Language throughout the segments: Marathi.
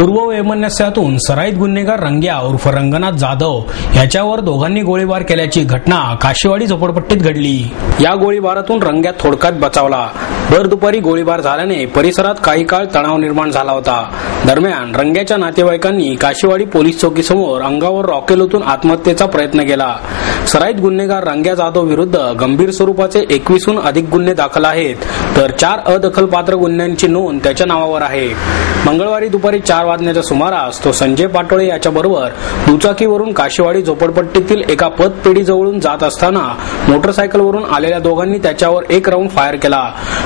पूर्व वैमनस्यातून सराईत गुन्हेगार रंग्या उर्फ रंगनाथ जाधव याच्यावर दोघांनी गोळीबार केल्याची घटना काशीवाडी झोपडपट्टीत घडली। या गोळीबारातून रंग्या थोडक्यात बचावला। भर दुपारी गोळीबार झाल्याने परिसरात काही काळ तणाव निर्माण झाला होता। दरम्यान रंग्याच्या नातेवाईकांनी काशीवाडी पोलीस चौकीसमोर अंगावर रॉकेल ओतून आत्महत्येचा प्रयत्न केला। सराईत गुन्हेगार रंग्या जाधव विरुद्ध गंभीर स्वरूपाचे 21हून अधिक गुन्हे दाखल आहेत, तर 4 अदखलपात्र गुन्ह्यांची नोंद त्याच्या नावावर आहे। मंगळवारी दुपारी 4 वाजण्याच्या सुमारास तो संजय पाटोळे याच्याबरोबर दुचाकीवरून काशीवाडी झोपडपट्टीतील एका पतपेढीजवळून जात असताना मोटरसायकलवरून आलेल्या दोघांनी त्याच्यावर एक राऊंड फायर केला।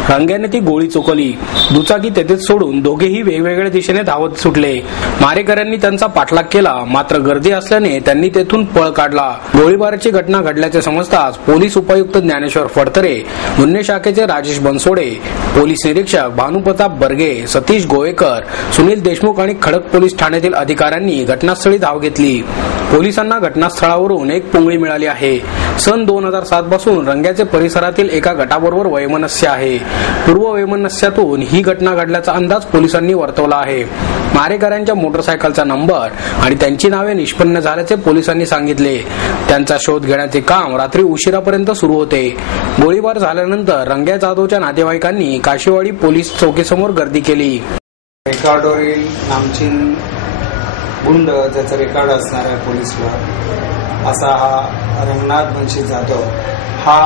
रंग्याने ती गोळी चुकवली। दुचाकी तेथेच सोडून दोघेही वेगवेगळ्या दिशेने धावत सुटले। मारेकऱ्यांनी त्यांचा पाठलाग केला, मात्र गर्दी असल्याने त्यांनी तेथून पळ काढला। गोळीबाराची घटना घडल्याचे समजताच पोलीस उपायुक्त ज्ञानेश्वर फडतरे, गुन्हे शाखेचे राजेश बनसोडे, पोलीस निरीक्षक भानुप्रताप बर्गे, सतीश गोवेकर, सुनील देशमुख आणि खडक पोलीस ठाण्यातील अधिकाऱ्यांनी घटनास्थळी धाव घेतली। पोलिसांना घटनास्थळावरून एक पुंगळी मिळाली आहे। सन 2007 पासून रंग्याचे परिसरातील एका गटाबरोबर वैमनस्य आहे। पूर्व वैमनस्यातून ही घटना घडल्याचा अंदाज पोलिसांनी वर्तवला आहे। मारेकऱ्यांच्या मोटरसायकलचा नंबर आणि त्यांची नावे निष्पन्न झाल्याचे पोलिसांनी सांगितले। त्यांचा शोध घेण्याचे काम रात्री उशिरापर्यंत सुरू होते। गोळीबार झाल्यानंतर रंग्या जाधवच्या नातेवाईकांनी काशीवाडी पोलीस चौकीसमोर गर्दी केली। रेकॉर्डवरील नामचीन गुंड ज्याचा रेकॉर्ड असणार आहे पोलीसवर, असा हा रंगनाथ मुंशी जाधव हा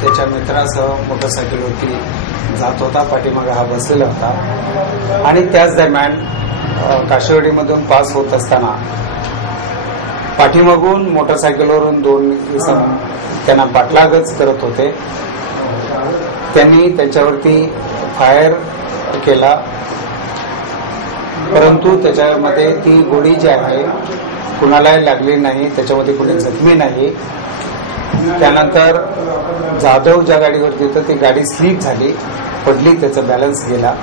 त्याच्या मित्रासह मोटरसायकलवरती जात होता। पाठीमागे हा बसलेला होता आणि त्याच दरम्यान काशीवाडीमधून पास होत असताना पाठीमागून मोटरसायकलवरून 2 इसम त्यांना पाठलागच करत होते। त्यांनी त्याच्यावरती फायर केला, परंतु त्याच्यामध्ये ती गोळी जी आहे कुणालाही लागली नाही, त्याच्यामध्ये कुणी जखमी नाही। त्यानंतर जाधव ज्या गाडीवरती होतं ती गाडी स्लिप झाली, पडली, त्याचा बॅलन्स गेला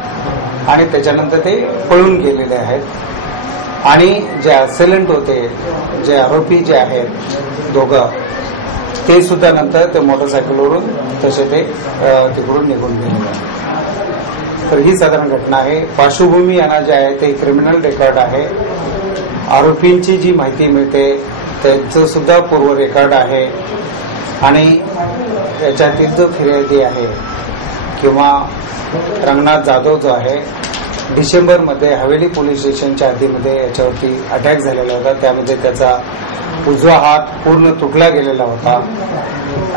आणि त्याच्यानंतर ते पळून गेलेले आहेत। आणि जे असेलंट होते, जे आरोपी जे आहेत दोघं, ते सुद्धा नंतर ते मोटरसायकलवरून तसे ते तिकडून निघून गेले। तर ही साधारण घटना आहे। पार्श्वभूमी यांना जे आहे ते क्रिमिनल रेकॉर्ड आहे। आरोपींची जी माहिती मिळते त्यांचं सुद्धा पूर्व रेकॉर्ड आहे आणि याच्यातील जो फिर्यादी आहे किंवा रंगनाथ जाधव जो आहे, डिसेंबरमध्ये हवेली पोलीस स्टेशनच्या हद्दीमध्ये याच्यावरती अटॅक झालेला होता। त्यामध्ये त्याचा उजवा हात पूर्ण तुटला गेलेला होता।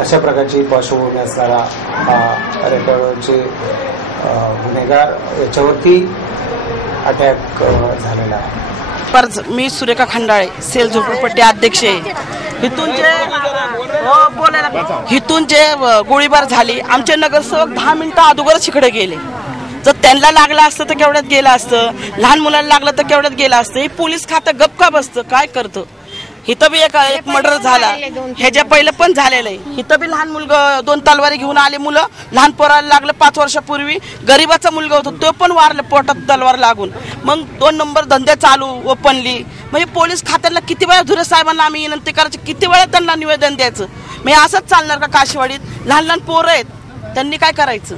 अशा प्रकारची पार्श्वभूमी असणारा हा रेकॉर्डचे गुन्हेगार याच्यावरती अटॅक झालेला आहे। मी सुरेखा खंडाळे, सेल झोपडपट्टी अध्यक्ष आहे। हितून जे गोळीबार झाली, आमचे नगरसेवक 10 मिनिटं अगोदरच इकडे गेले। जर त्यांना लागलं असतं तर केवढ्यात गेलं असतं, लहान मुलांना लागलं तर केवढ्यात गेलं असतं। हे पोलीस खातं गपका बसतं, काय करतं। इथं बी एक मर्डर झाला, ह्याच्या पहिलं पण झालेलं आहे। इथं बी लहान मुलगा 2 तलवारी घेऊन आले मुलं, लहान पोराला लागलं 5 वर्षापूर्वी। गरीबाचा मुलगा होता तो पण वारला पोटात तलवार लागून। मग 2 नंबर धंदे चालू ओपनली। म्हणजे पोलीस खात्याला किती वेळा धुरे साहेबांना आम्ही विनंती करायची, किती वेळा त्यांना निवेदन द्यायचं। म्हणजे असंच चालणार का काशीवाडीत? लहान लहान पोरं आहेत, त्यांनी काय करायचं।